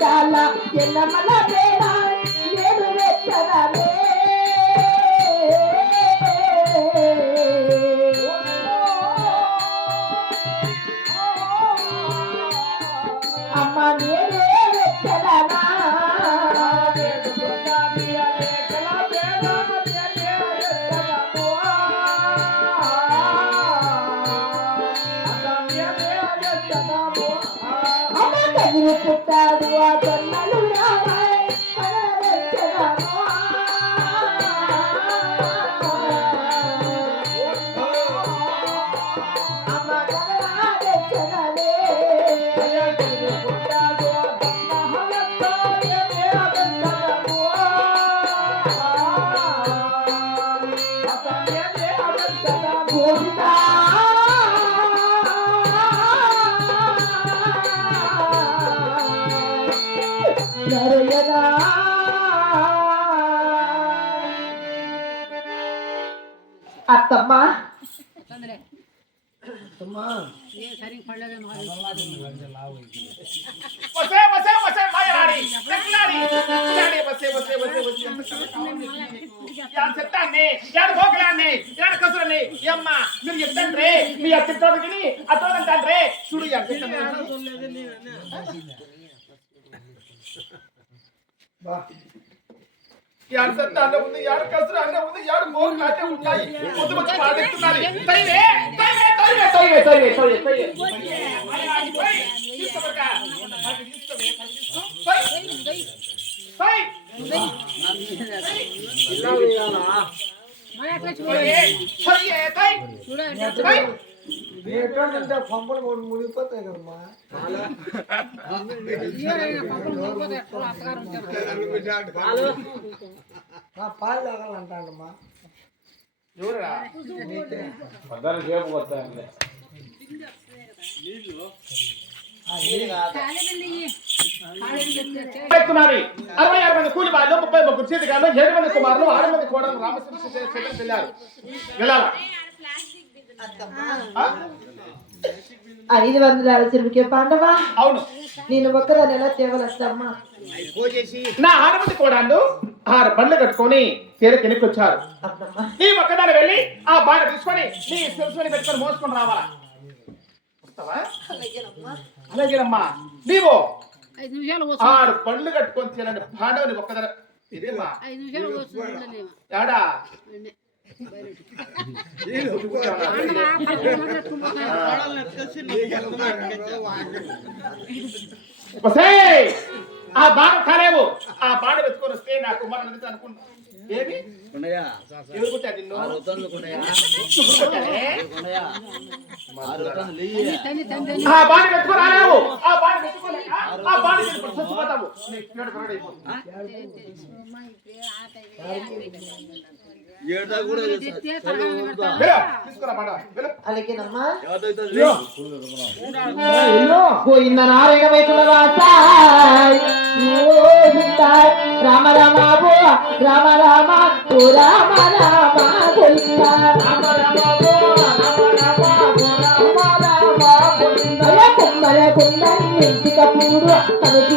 చాలా ఎన్నమల పేడ నేను వెచ్చదనే అమ్మ నేనే వెచ్చదనా పుట్టాడు ఆ తొన్నలు అత్తమ్మా మీరు చెప్తాండ్రే మీ అత్తోడికి అతోడంటాండ్రే చూడు यार सत्ता अन्न ఉంది यार కసర అన్న ఉంది यार మోర్ కాటే ఉంటాయి పొద్దు వచ్చి పాడెత్తునాలి తైవే తైవే తైవే తైవే తైవే తైవే తైవే తీసుకోక తీసుకోవే తై తై ఇలా వేయాలా మన అట్లా చూడే తై తై చూడండి తై ఏటంటే పంపలు మునిగిపోతాయి కదమ్మా పాలు తాగాలంటాడమ్మా ఎవరా అరవై 6 మంది కూలి వాళ్ళు 33 చేతిగాళ్ళు 7 మంది కుమారులు 6 మంది కోడలు రామకృష్ణ వెళ్ళారు వెళ్ళాలా 500 చిరుకే పాండవా అవును నేను ఒక్కదాని ఎలా తేవలస్తమ్మా నా 6 మంది కోడళ్ళు 6 బండ్లు కట్టుకొని తీరకెనికి వచ్చారు నీ ఒక్కదాని వెళ్ళి ఆ బాణ తీసుకొని నీ తెలుసుకొని పెట్టుకొని మోసుకొని రావాలా వస్తావా అలాగేనమ్మా నీవు 6 బండ్లు కట్టుకొని తీరండి పాండవుని ఒక్కదాని ఇదేమా 5 నిమిషాలు యాడా ఆ బాణ కాలేవు ఆ బాణ వెతుకొని వస్తే నా కుమారుడు అనుకుంటా ఏమి ఎవరు కొట్టారు నిన్ను ఆ బాణ వెతుకొని రాలేవు ఆ బాణ వెతుకొని ఆ బాణ చచ్చిపోతావు పోయింద నారేగ వైకుల రామ రామ రామ రామ ఓ రామ రామ గోవింద రామ రామ కుమ్మర కుందని ఇంటిక పూడు తనకి